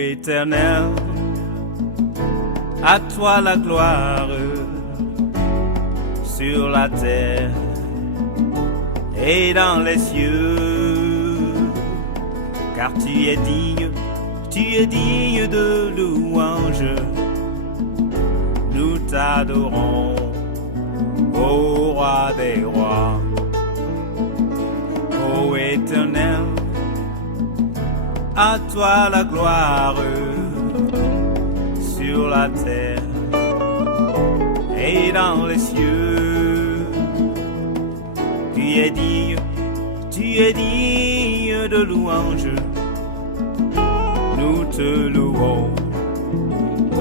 Éternel, à toi la gloire sur la terre et dans les cieux, car tu es digne de louange. Nous t'adorons, ô roi des rois, ô Éternel, à toi la gloire sur la terre et dans les cieux. Tu es digne de louange. Nous te louons, ô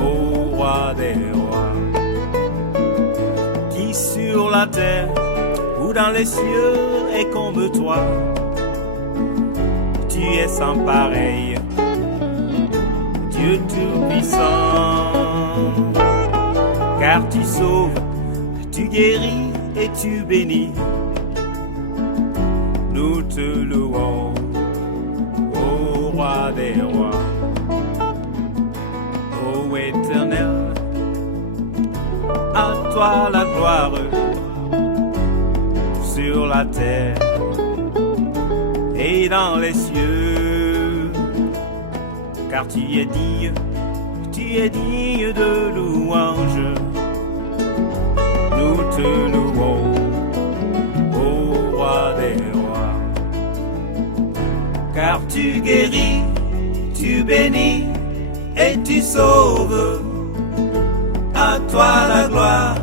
roi des rois, qui sur la terre ou dans les cieux est comme toi. Tu es sans pareil, Dieu tout-puissant, car tu sauves, tu guéris et tu bénis. Nous te louons, ô roi des rois, ô Éternel, à toi la gloire sur la terre et dans les cieux, car tu es digne de louange. Nous te louons, ô roi des rois, car tu guéris, tu bénis et tu sauves. À toi la gloire,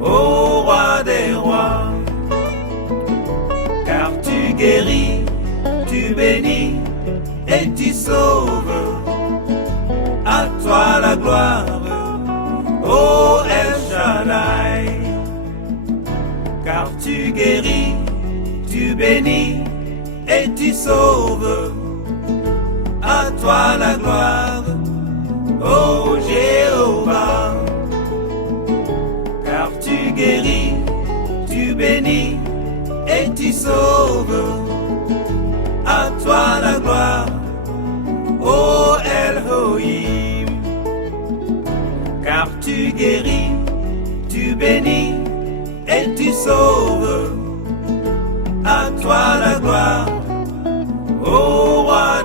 ô roi des rois, car tu guéris, tu bénis et tu sauves. À toi la gloire, ô El Shaddai, car tu guéris, tu bénis et tu sauves. À toi la gloire, ô Jéhovah, car tu guéris, tu bénis et tu sauves. À toi la gloire, ô Elohim, car tu guéris, tu bénis et tu sauves. À toi la gloire, ô roi